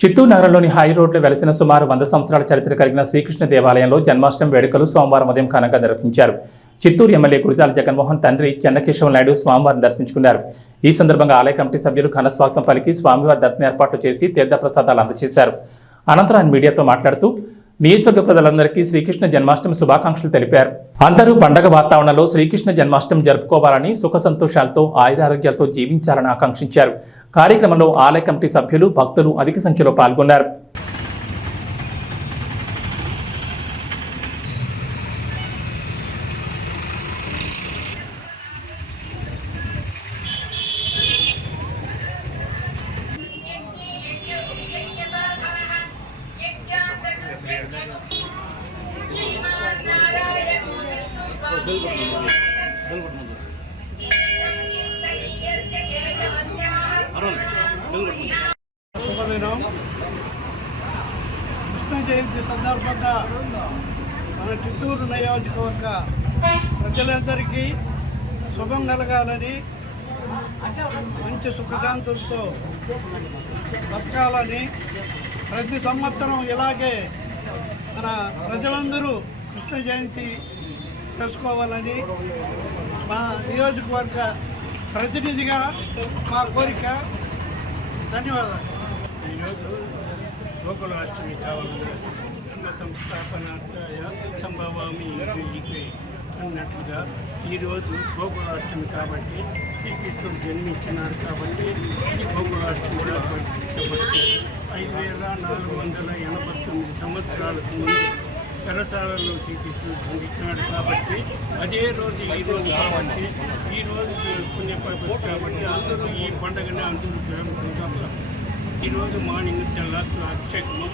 చిత్తూరు నగరంలోని హై రోడ్లో వెలసిన సుమారు వంద సంవత్సరాల చరిత్ర కలిగిన శ్రీకృష్ణ దేవాలయంలో జన్మాష్టమి వేడుకలు సోమవారం ఉదయం ఘనంగా నిర్వహించారు చిత్తూరు ఎమ్మెల్యే కురితాల జగన్మోహన్ తండ్రి చెన్నకేశవ నాయుడు స్వామివారిని దర్శించుకున్నారు. ఈ సందర్భంగా ఆలయ కమిటీ సభ్యులు ఘనస్వాగతం పలికి స్వామివారి దర్శన ఏర్పాట్లు చేసి తీర్థప్రసాదాలు అందజేశారు. అనంతరం మీడియాతో మాట్లాడుతూ నియోజకవర్గ ప్రజలందరికీ శ్రీకృష్ణ జన్మాష్టమి శుభాకాంక్షలు తెలిపారు. అందరూ పండగ వాతావరణంలో శ్రీకృష్ణ జన్మాష్టమి జరుపుకోవాలని సుఖ సంతోషాలతో ఆయురారోగ్యాలతో జీవించాలని ఆకాంక్షించారు. కార్యక్రమంలో ఆలయ కమిటీ సభ్యులు భక్తులు అధిక సంఖ్యలో పాల్గొన్నారు. శుభదినం కృష్ణ జయంతి సందర్భంగా మన చిత్తూరు నియోజకవర్గ ప్రజలందరికీ శుభం కలగాలని మంచి సుఖశాంతులతో బతకాలని ప్రతి సంవత్సరం ఇలాగే మన ప్రజలందరూ కృష్ణ జయంతి చేసుకోవాలని మా నియోజకవర్గ ప్రతినిధిగా మా కోరిక. ధన్యవాదాలు. ఈరోజు గోకులాష్టమి కావాలి ధర్మ సంస్థాపనార్థాయ సంభవామి అన్నట్లుగా ఈరోజు గోకులాష్టమి కాబట్టి శ్రీకృష్ణుడు జన్మించినాడు కాబట్టి ఈ గోకులాష్టమిగా గుర్తించబడుతుంది ఐదు వేల నాలుగు వందల ఎనభై తొమ్మిది సంవత్సరాలకు ముందు చెరసాలలో శ్రీకృష్ణుడు పండించాడు కాబట్టి అదే రోజు ఈ రోజు కాబట్టి ఈ రోజు పుణ్య కాబట్టి అందరూ ఈ పండుగని అందరూ జరుపుకుంటారు. ఈరోజు మార్నింగ్ తెల్లాసు అభిషేకము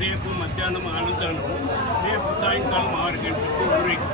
రేపు మధ్యాహ్నం అనంతరం రేపు సాయంకాలం ఆరు గంటలకు ఊరేగి